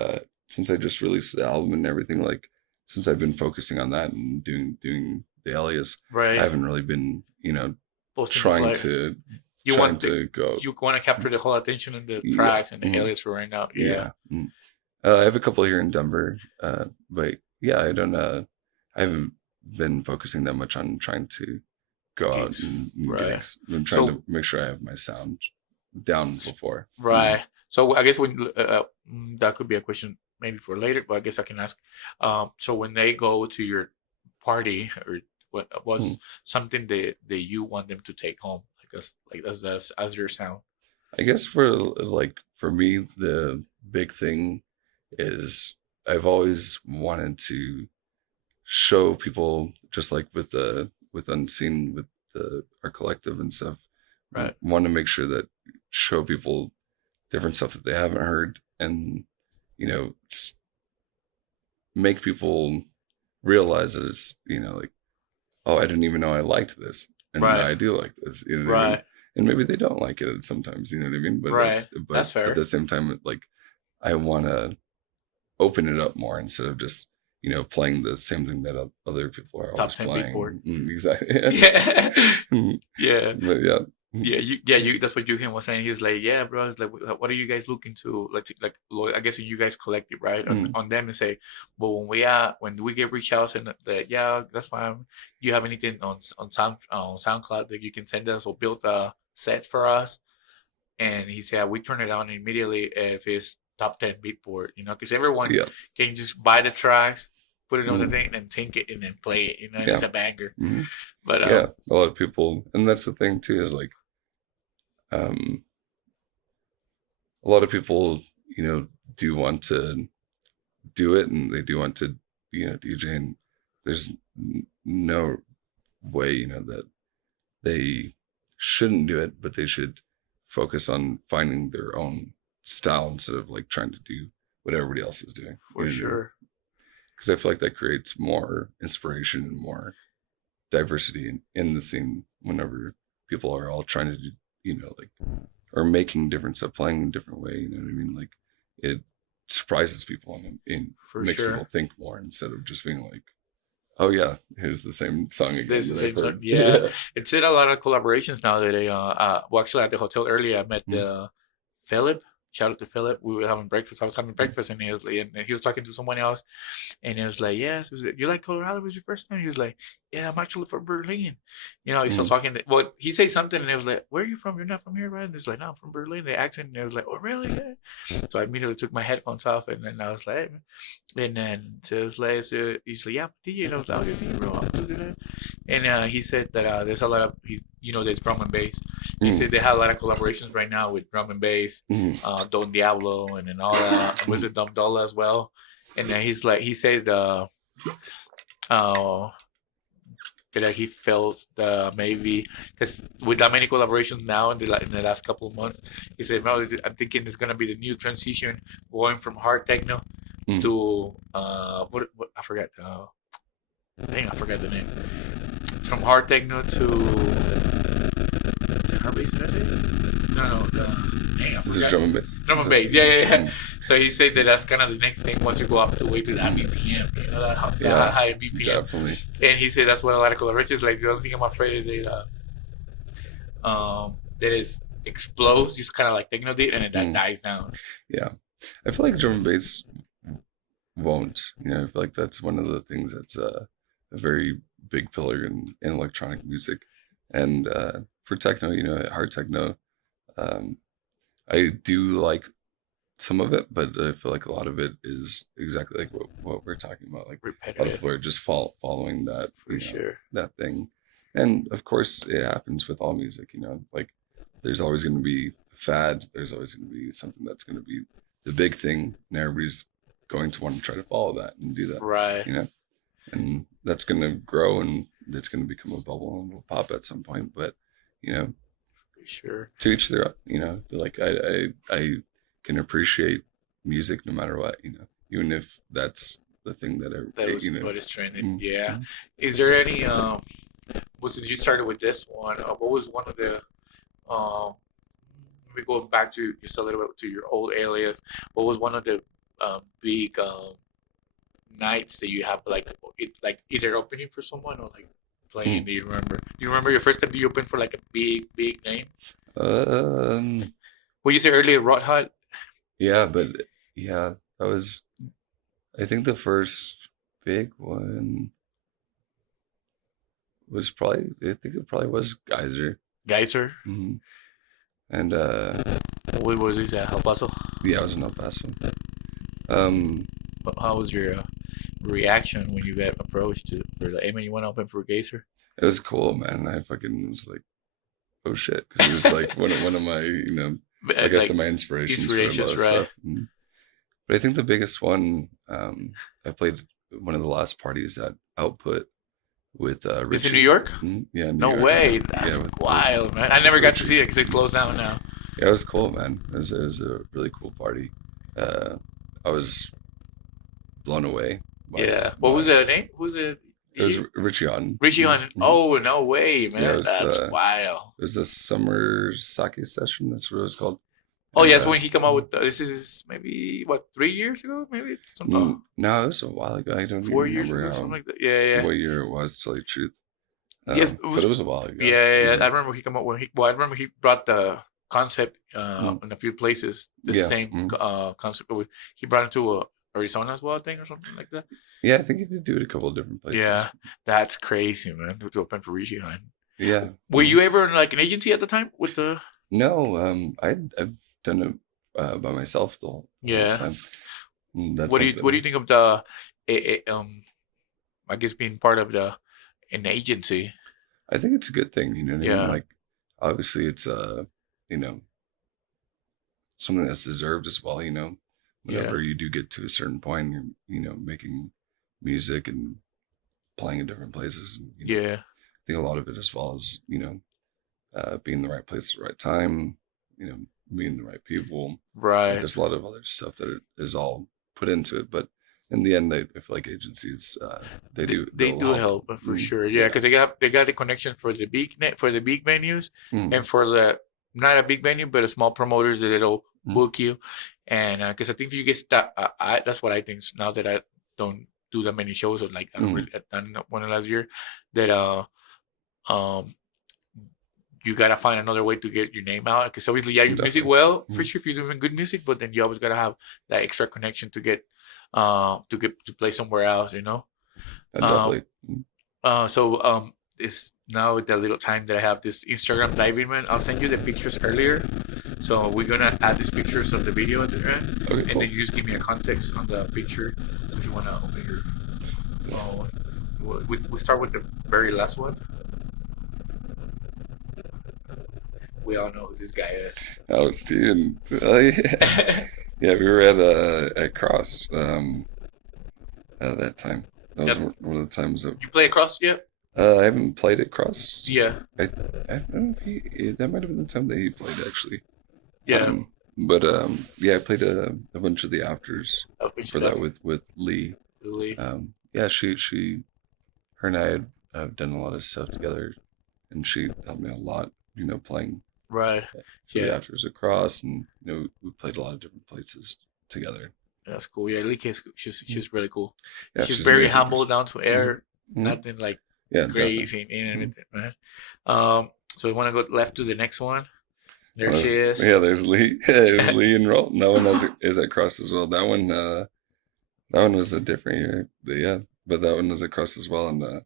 since I just released the album and everything, like since I've been focusing on that and doing the Alias, I Right, haven't really been, posting the trying flyer. to You want the go. you want to capture the whole attention in the Yeah. tracks and the alias for right now. Yeah, Yeah. I have a couple here in Denver, but yeah, I don't. I haven't been focusing that much on trying to go out gigs. and Right. gigs. I'm trying to So make sure I have my sound down before. right. So I guess when that could be a question maybe for later, but I guess I can ask. So when they go to your party, or what Mm. was something that you want them to take home, like as your sound? I guess for me, the big thing is I've always wanted to show people, just like with Unseen, with our collective and stuff. Right. Want to make sure that show people different stuff that they haven't heard, and you know make people realize that it's like, oh, I didn't even know I liked this, and now Right. I do like this. You know what I mean? Right. And maybe they don't like it sometimes. You know what I mean? Right. But That's at the fair. same time, like I want to open it up more instead of just playing the same thing that other people are Top always 10 Beatport. playing. Exactly. Yeah. Mm, Yeah. but yeah. Mm, You. That's what Yuhin was saying. He was like, "Yeah, bro. It's like, what are you guys looking to? I guess you guys collect it, right, mm, on them and say, well, when we get reach outs and that, yeah, that's fine. You have anything on SoundCloud that you can send us or build a set for us?" And he said, we turn it on immediately if it's top 10 Beatport, because everyone yeah. can just buy the tracks, put it on the Mm, thing, and sync it and then play it. And yeah. it's a banger. Hmm. But Yeah. A lot of people, and that's the thing too, is like um, a lot of people, do want to do it, and they do want to, DJ. And there's no way, that they shouldn't do it, but they should focus on finding their own style instead of like trying to do what everybody else is doing. for sure. Because I feel like that creates more inspiration and more diversity in the scene whenever people are all trying to do, like, or making different stuff, playing in a different way. You know what I mean? Like it surprises people, and For makes people sure. think more instead of just being like, oh yeah, here's the same song again This is that the I've same song. heard. Yeah. It's in a lot of collaborations now that well, actually at the hotel earlier, I met Mm, Philip. Shout out to Philip. We were having breakfast. I was having mm, breakfast, and he was talking to someone else. And it was like, yes, you like Colorado? Was your first time? He was like, yeah, I'm actually from Berlin. He started mm, talking. Well, he said something, and it was like, where are you from? You're not from here, right? And it's like, no, I'm from Berlin. The accent, and it was like, oh, really? Yeah. So I immediately took my headphones off, and then I was like, and then so it was like, he's like, yeah, DJ. And I was like, oh, you're DJ, bro. I'll do that. And he said that there's a lot of, there's drum and bass. He mm, said they have a lot of collaborations right now with drum and bass, mm, Don Diablo, and then all that. Was mm. it Dom Dolla as well? And then he said uh, that he felt maybe because with that many collaborations now in the last couple of months, he said, "No, I'm thinking it's gonna be the new transition going from hard techno Mm. to what I forgot Dang, I forgot the name. From hard techno to is it hard bass? Did I say? No. Dang, I Is it forgot. drum and bass? Drum and bass. Yeah. Mm, So he said that that's kind of the next thing once you go up to way to that BPM. You know that yeah, high BPM. definitely. And he said that's what a lot of collaborators like. The only thing I'm afraid is that is explodes, just kind of like techno did, and then that dies down. Yeah, I feel like drum and bass won't. You know, I feel like that's one of the things that's a very big pillar in electronic music, and for techno, you know, hard techno, um, I do like some of it, but I feel like a lot of it is exactly like what we're talking about. Like a lot of Repetitive people are just following that, for you know, sure. that thing. And of course, it happens with all music, you know, like there's always going to be a fad. There's always going to be something that's going to be the big thing, and everybody's going to want to try to follow that and do that, Right. you know, and that's going to grow and it's going to become a bubble and will pop at some point. But, you know, For sure. to each their, you know, like I can appreciate music no matter what, you know, even if that's the thing that That was you know. what is trending. Mm, Yeah. mm. Is there any you started with this one? What was one of the maybe going back to just a little bit to your old alias? What was one of the big nights that you have like either opening for someone or like playing? Do you remember? Do you remember your first time you opened for like a big name? Um, What you said earlier, Rot Hut. yeah, but yeah, that was, I think the first big one was probably, I think it probably was Geyser. Geyser. Hmm. And What was this at El Paso? yeah, I was in El Paso. Um, How was your reaction when you got approached for the, hey man, you want to open for Geyser? it was cool, man. I fucking was like, oh shit, because it was like one of my, you know, I guess Like my inspirations for a lot inspirations, of right? stuff. Mhm. But I think the biggest one, I played one of the last parties at Output with It's Richie. in New York? Yeah, New No York. way. That's Yeah, wild, man. I never got to Richie. see it because it closed down now. Yeah, it was cool, man. It was a really cool party. I was blown away Yeah. What was the name? Who's the it was DJ? Richie Hawtin. Richie on. Mhm. Oh, no way, Yeah, man. That's wild. it was a summer sake session. That's what it was called. Oh, And yes, when he come out with this is maybe what 3 years ago, maybe some no, it was a while ago. I don't even 4 years remember ago, something like that. Yeah. what year it was, to tell you the truth. Yes, But it was a while ago. yeah. I remember he come up when he. Well, I remember he brought the concept in a few places. The Yeah. same concept. He brought it to Arizona as well, I think, or something like that. Yeah, I think he did do it a couple of different places. Yeah, that's crazy, man. To open for Richie Hunt. Yeah. Were you ever in like an agency at the time with the? No, I've done it by myself the whole time. That's What do you think of the I guess being part of an agency? I think it's a good thing, you know what I mean? Yeah. Like, obviously, it's you know, something that's deserved as well. You know, whenever you do get to a certain point, you're, you know, making music and playing in different places. And, you know, I think a lot of it as well is, you know, being in the right place at the right time. You know, meeting the right people. Right. There's a lot of other stuff that is all put into it, but in the end, I feel like agencies they do help for sure. Yeah, because they got the connection for the big venues and for the not a big venue but a small promoters that'll book you, and because I think if you get stuck, that's what I think now that I don't do that many shows or like I don't really done one last year that you gotta find another way to get your name out because obviously your music for sure if you're doing good music, but then you always gotta have that extra connection to get to play somewhere else, you know. Definitely. So this now with the little time that I have this Instagram diving, man, I'll send you the pictures earlier. So we're gonna add these pictures of the video at the end, Okay, and then you just give me a context on the picture. So if you wanna open your phone, we start with the very last one. We all know who this guy is. Oh, Steven. Yeah, we were at Cross at that time. That was one of the times that you play at Cross yet? I haven't played at Cross. Yeah. I don't know if that might have been the time that he played actually. Yeah. But yeah, I played a bunch of the afters for that with Lee. Lee. Yeah, she her and I had done a lot of stuff together, and she helped me a lot. Playing Right. for the Yeah, actors across, and we played a lot of different places together. that's cool. Yeah, Lika, she's really cool. Yeah, She's she's an very amazing humble, person. down to Hmm. earth, Hmm. nothing like Yeah, definitely. crazy and Hmm. everything, man. So we want to go left to the next one. There she is. Yeah, there's Lee. There's Lee and Roll. That one is at Cross as well. That one was a different year. Yeah, but that one was at Cross as well. And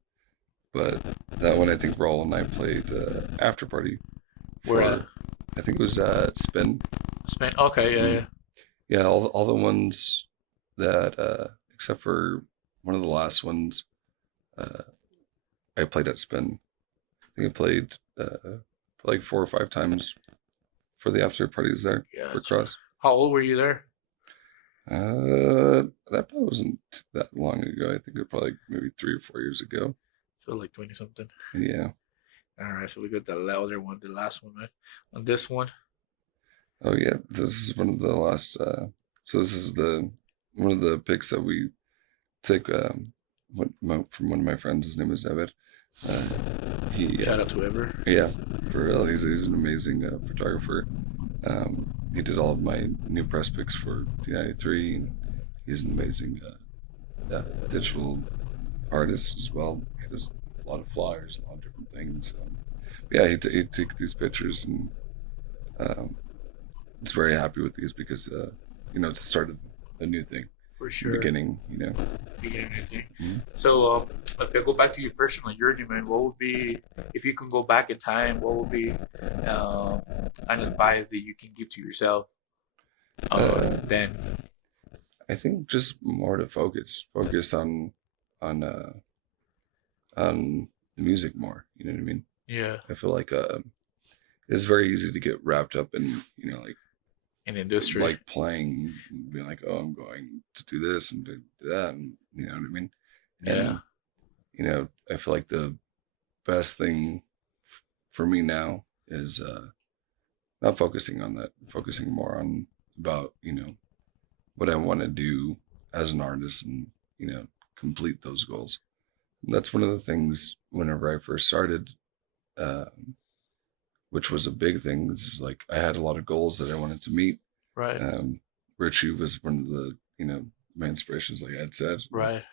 but that one I think Roll and I played after party We're for. I think it was Spin. Spain. Okay, yeah, Mm. yeah. Yeah, all the ones that except for one of the last ones, uh, I played at Spin. I think I played like 4 or 5 times for the after parties there for Gotcha. Cross. How old were you there? That probably wasn't that long ago. I think it probably maybe 3 or 4 years ago. So like 20 something. Yeah. All right, so we got the other one, the last one, man. On this one, Oh yeah. This is one of the last. So this is the one of the picks that we took. From one of my friends. His name is Evid. He shout out to Ever. Yeah, for real. He's an amazing photographer. He did all of my new press pics for D93. And he's an amazing digital artist as well. He does a lot of flyers, a lot of different things. Yeah, he took these pictures, and um, he's very happy with these because it's the start of a new thing, For sure. beginning. Beginning anything. Mhm. So, if I go back to your personal journey, man, what would be, if you can go back in time, what would be an advice that you can give to yourself then? I think just more to focus on uh, on the music more. You know what I mean? Yeah, I feel like it's very easy to get wrapped up in like in the industry. like playing, and being like, oh, I'm going to do this and do that, and you know what I mean. Yeah. And I feel like the best thing for me now is not focusing on that, focusing more on about what I want to do as an artist, and complete those goals. And that's one of the things whenever I first started, um, which was a big thing. This is like I had a lot of goals that I wanted to meet. Right. Um, Richie was one of the my inspirations, like I had said. Right.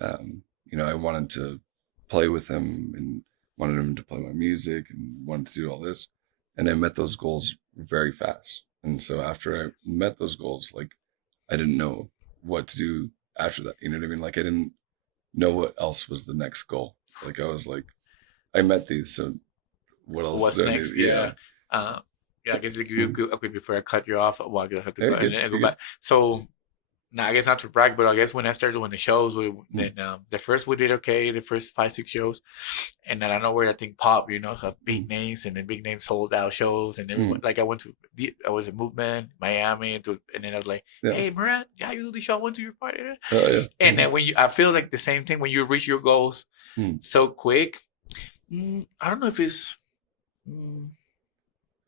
I wanted to play with him and wanted him to play my music and wanted to do all this. And I met those goals very fast. And so after I met those goals, like I didn't know what to do after that. You know what I mean? Like I didn't know what else was the next goal. Like I was like, I met these, so what else What's do I next? need? Yeah. Yeah, I guess if you Mhm. go, okay, before I cut you off, well, I have to Yeah, go, you're and good. then I go You're good. back. So, now I guess not to brag, but I guess when I started doing the shows, Mm. then the first we did okay, the first 5 6 shows, and then I know where I think pop, so big Mm. names, and then big names sold out shows, and everyone Mm. like I was a Movement Miami, and then I was like, Yeah. hey, Murad, yeah, you do the show, I went to your party, Oh yeah. and then I feel like the same thing when you reach your goals Mm. so quick. I don't know if it's. mm,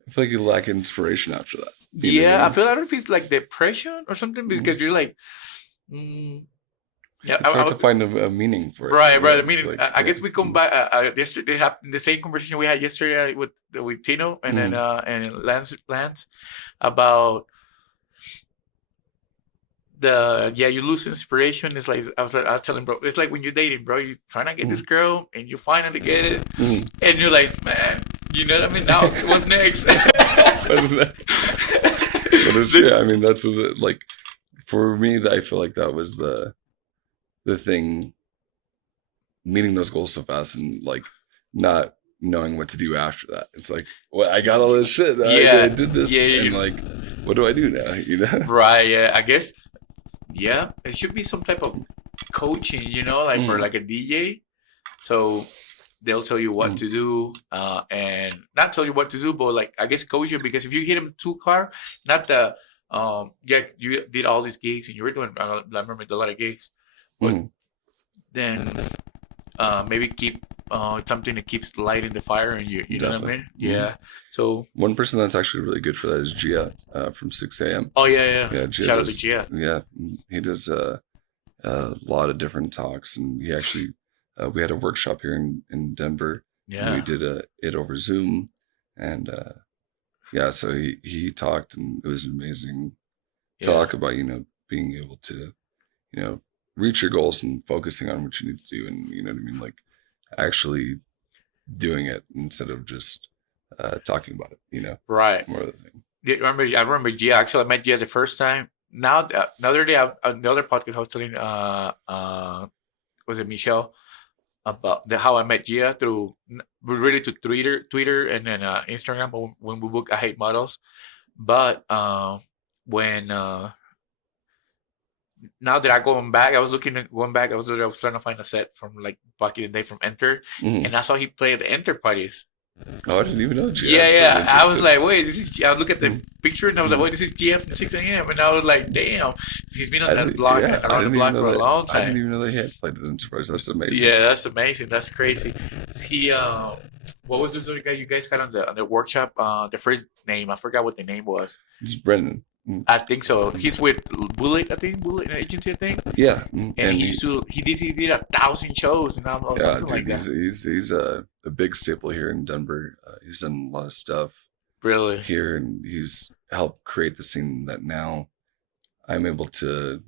I feel like you lack inspiration after that. You know what Yeah, I mean? feel I don't know if it's like depression or something because Mm. you're like, mm, yeah, It's hard to find a meaning for it. right, Yeah, right. I it's mean, like I yeah. guess we come Mm. back. Yesterday happened the same conversation we had yesterday with Tino and then Mm. and Lance about you lose inspiration. It's like I was telling bro, it's like when you're dating, bro. You trying to get this Mm. girl and you finally get it, Mm. and you're like, man, you know what I mean? Now what's next? What's that? But it's true. I mean, that's like for me. I feel like that was the thing, meeting those goals so fast and like not knowing what to do after that. It's like, well, I got all this shit. I did this, yeah, and like, what do I do now? right. Yeah, I guess. Yeah, it should be some type of coaching, like for Mm. like a DJ. So they'll tell you what Mm. to do, and not tell you what to do, but like I guess coach you because if you hit them too hard, not the you did all these gigs and you were doing I remember a lot of gigs, but Mm. then maybe keep something that keeps the light in the fire and you know what I Definitely. mean? Yeah. So One person that's actually really good for that is Gia from 6 a.m. oh yeah. Yeah, Gia Shout out to does. Gia. Yeah, he does a lot of different talks, and he actually we had a workshop here in Denver, and we Yeah. did it over Zoom, and yeah, so he talked, and it was an amazing Yeah. talk about being able to reach your goals and focusing on what you need to do, and you know what I mean, like actually doing it instead of just talking about it. Right. More of the thing. I remember Gia. Actually, I met Gia the first time. Now, the other day, another podcast I was telling, was it Michelle, about how I met Gia through, really, to Twitter, and then Instagram, when we book I Hate Models. But when now that I was looking at going back. I was trying to find a set from like back in the day from Enter, Hmm. and I saw he played the Enter parties. Oh, I didn't even know Yeah, GF played yeah. into I was it. like, wait, this is. I look at the Mhm. picture and I was like, Mhm. wait, this is GF from 6 a.m. And I was like, damn, he's been on I that didn't, block, yeah, I around the didn't even block know for a that. long I didn't time. even know they had played it in Surprise. That's amazing. Yeah, that's amazing. That's crazy. He, what was this other guy you guys had on the workshop? The first name, I forgot what the name was. It's Brendan. Mm. I think so. He's with Bullet, I think. Bullet Agency, I think. Yeah, And and he did 1,000 shows, and or yeah, something like dude, that. he's a big staple here in Denver. He's done a lot of stuff Really. here, and he's helped create the scene that now I'm able to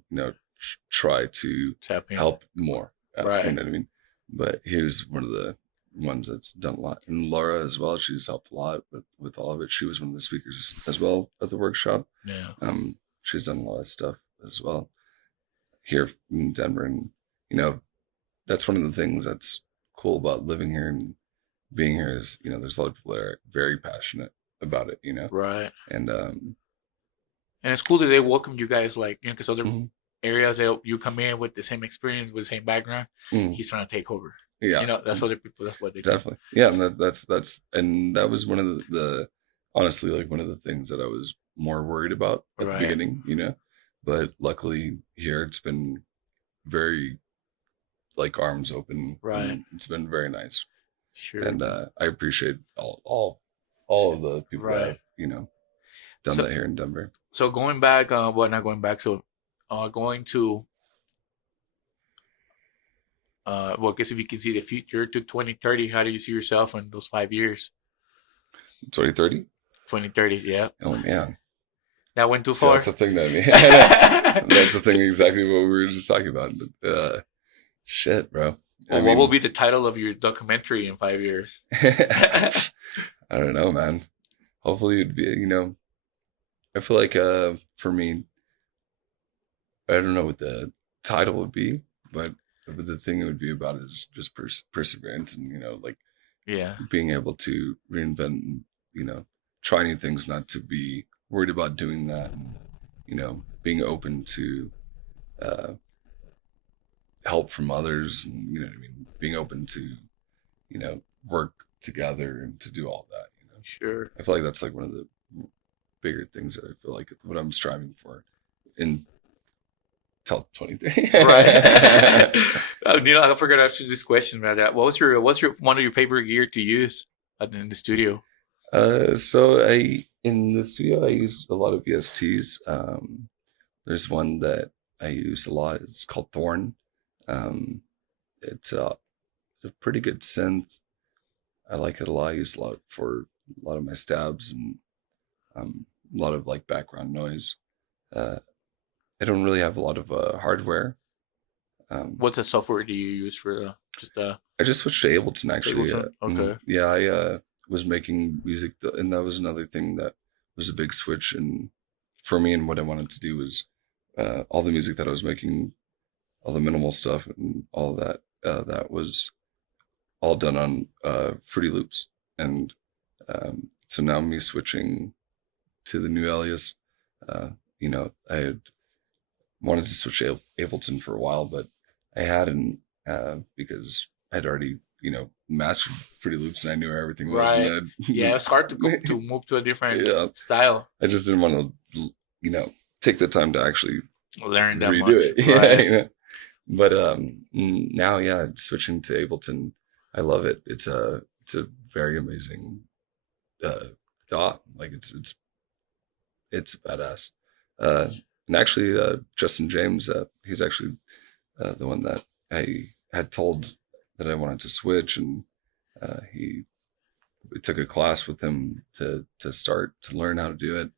try to Tapping. help more. You Right. know what I mean? But he was one of the ones that's done a lot, and Laura as well. She's helped a lot with all of it. She was one of the speakers as well at the workshop. Yeah. She's done a lot of stuff as well here in Denver, and you know that's one of the things that's cool about living here and being here is there's a lot of people that are very passionate about it, Right. and And it's cool that they welcome you guys, like, because other mhm, areas that you come in with the same experience, with the same background, mhm, he's trying to take over. yeah, That's other people. That's what they do. definitely, yeah, and that was one of the honestly, like, one of the things that I was more worried about at the Right. beginning, but luckily here it's been very, like, arms open, Right. and it's been very nice, Sure. and I appreciate all of the people that Right. have done So that here in Denver. so going back, well, not going back. So, going to, well, I guess if you can see the future to 2030, how do you see yourself in those 5 years? 2030. 2030, yeah. Oh man, That went too so far. that's the thing that that's the thing, exactly what we were just talking about. Shit, bro. I Well, what will mean, be the title of your documentary in 5 years? I don't know, man. Hopefully it'd be, I feel like for me, I don't know what the title would be, but the thing it would be about is just perseverance, and like Yeah. being able to reinvent and try new things, not to be worried about doing that, and being open to uh, help from others, and you know what I mean, being open to work together and to do all that. Sure. I feel like that's like one of the bigger things that I feel like what I'm striving for in till 23. Right. I forgot to ask you this question about that. What's your one of your favorite gear to use in the studio? So in the studio I use a lot of VSTs. There's one that I use a lot. It's called Thorn. It's a pretty good synth. I like it a lot. I use a lot for a lot of my stabs, and a lot of like background noise. Uh, I don't really have a lot of hardware. What's the software do you use for just I just switched to Ableton, actually. Ableton? Okay. Yeah, I was making music, and that was another thing that was a big switch. And for me, and what I wanted to do was all the music that I was making, all the minimal stuff, and all that, that was all done on Fruity Loops. And so now me switching to the new Alias, uh, I had wanted to switch to Ableton for a while, but I hadn't, because I'd already, mastered Fruity Loops, and I knew where everything was. Right. And Yeah, it's hard to to move to a different yeah, style. I just didn't want to, take the time to actually Learn that redo much. it. Yeah, Right. But now, yeah, switching to Ableton, I love it. It's a very amazing dot. Like it's badass. And actually, Justin James, he's actually the one that I had told that I wanted to switch, and he we took a class with him to start to learn how to do it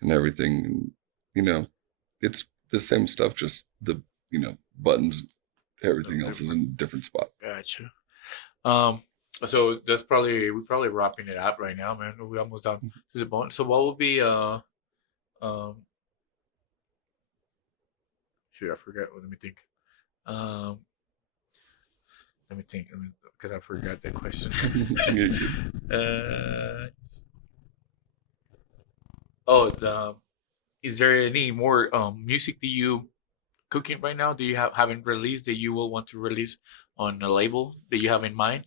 and everything. And, it's the same stuff, just the buttons, everything else is in a different spot. Gotcha. So we're probably wrapping it up right now, man. We're almost done to the bone. So what would be shoot, I forgot. Let me think. Um, because I forgot that question. Is there any more music that you cooking right now? Do you haven't released that you will want to release on a label that you have in mind?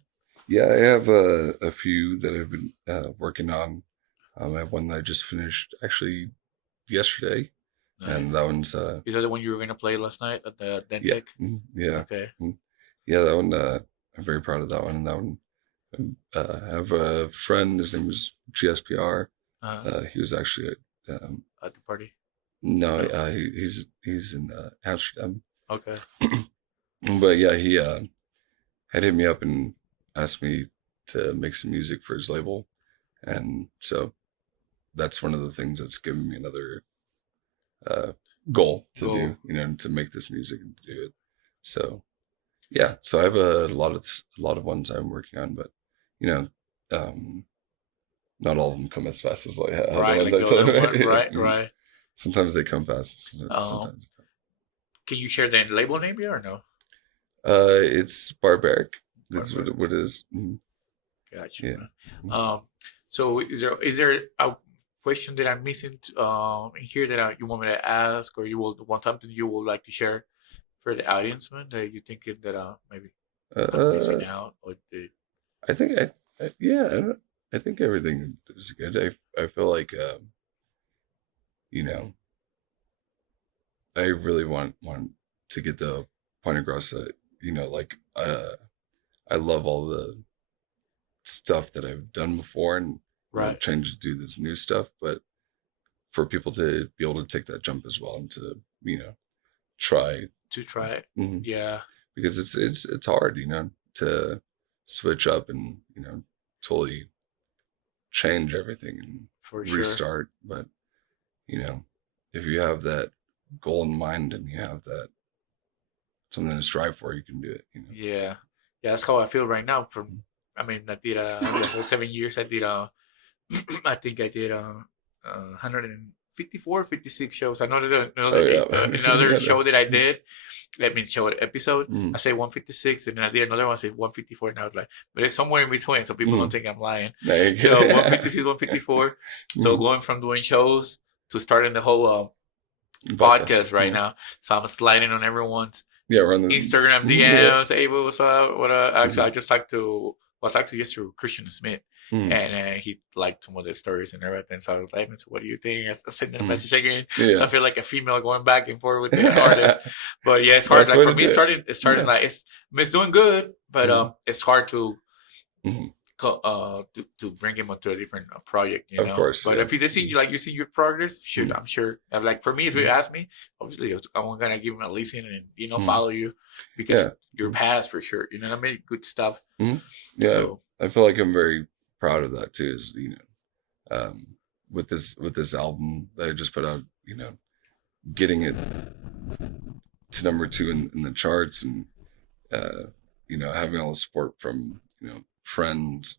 Yeah, I have a few that I've been working on. I have one that I just finished actually yesterday, and Nice. that one's Is that the one you were gonna play last night at the yeah, Dentec? yeah, Okay. yeah. That one I'm very proud of that one. And that one I have a friend. His name is GSPR. He was actually At the party. no, No. he's in Amsterdam. Okay. But yeah, he had hit me up and asked me to make some music for his label, and so that's one of the things that's given me another goal to Goal. do, to make this music and to do it. So yeah, so I have a lot of ones I'm working on, but um, not all of them come as fast as like the Right, ones like I the told other you. one. Right, Mm. right. Sometimes they come fast. Um, Sometimes. can you share the label name here or no? It's barbaric. That's Barbaric. what it is. Mm. Gotcha. Yeah. Man. So is there a question that I'm missing in here that you want me to ask, or you will want something you would like to share for the audience, man? That you thinking that maybe I'm missing Uh, out, or the I think yeah, I think everything is good. I feel like you know, I really want to get the point across that, like I love all the stuff that I've done before, and right change to do this new stuff, but for people to be able to take that jump as well and to, try. to try it? Mhm. Yeah, Because it's hard, to switch up and, totally change everything and for sure. restart. But, if you have that goal in mind and you have that something to strive for, you can do it. Yeah, yeah. That's how I feel right now. I mean, I did the whole 7 years. I did I think I did 154, 56 shows. I know there's Oh yeah. another Yeah, no. show that I did. Let me show an episode. Mm, I say 156, and then I did another one. I said 154, and I was like, but it's somewhere in between, so people don't mm. think I'm lying. There you So go. 156, 154. So Mm. going from doing shows to starting the whole Podcast. podcast right Yeah. now. So I'm sliding on everyone's Yeah, we're on the Instagram yeah. DMs. Hey, what's up? What actually, Mhm. I just talked to yesterday with Christian Smith, Mm. and he liked some of the stories and everything. So I was like, so what do you think? I sent him a Mm. message again. So Yeah. I feel like a female going back and forth with the artist. But yeah, it's hard. That's the Like way for to me, do it. it's starting Yeah. like it's doing good, but Mhm. it's hard to Mhm. to bring him onto a different project, Of course, But yeah. if you see you see your progress, shoot, Mhm. I'm sure. Like for me, if you Mhm. ask me, obviously I'm gonna give him a listen and Mhm. follow you because Yeah. your past for sure. You know what I mean? Good stuff. Mhm. Yeah, So I feel like I'm very proud of that too. Is with this album that I just put out, getting it to number 2 in the charts, and having all the support from friends,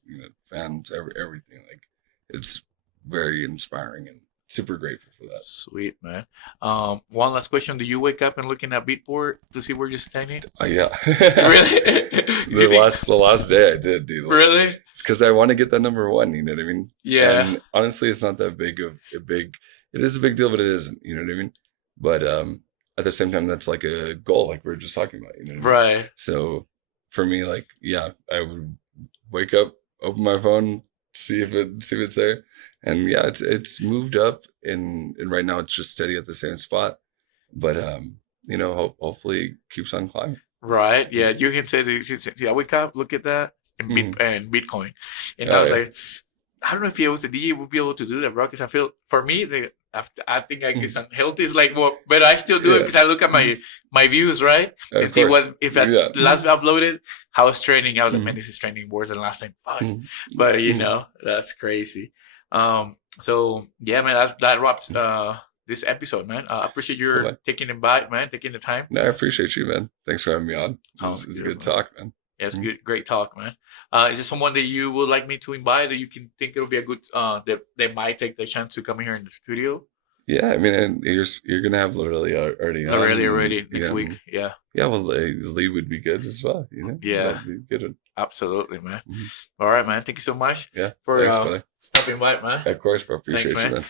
fans, everything. Like, it's very inspiring and super grateful for that. sweet, man. One last question: do you wake up and looking at Beatport to see where you're standing? Yeah. Really? Do you think? The last day I did, dude. Like, Really? it's because I want to get that number 1. You know what I mean? Yeah. And honestly, it's not that big of a big. It is a big deal, but it isn't. You know what I mean? But at the same time, that's like a goal, like we were just talking about. You know what I mean? Right. So for me, like, yeah, I would wake up, open my phone, see if it's there, and yeah, it's moved up, and right now it's just steady at the same spot, but hopefully it keeps on climbing. Right. Yeah. You can say this. Yeah. Wake up, look at that, and Mhm. and Bitcoin. And I Oh was yeah. like, I don't know if he was a DJ would be able to do that, bro. Because I feel for me, I think like it's unhealthy. It's like, well, but I still do it because I look at my views, right, and see what if I last uploaded, how it's trending. I was like, man, this is trending worse than last time. Fuck, but you know, that's crazy. So yeah, man, that wraps this episode, man. I appreciate your taking the time. No, I appreciate you, man. Thanks for having me on. It's a good talk, man. Yeah, it's great talk, man. Is there someone that you would like me to invite, that you can think it'll be a good that they might take the chance to come here in the studio? Yeah, I mean, and you're gonna have already next week. Yeah. Yeah, well, Lee would be good as well. You know. Yeah. That'd be good. Absolutely, man. All right, man. Thank you so much. Yeah. For thanks, stopping by, man. Of course, bro. Appreciate you, man.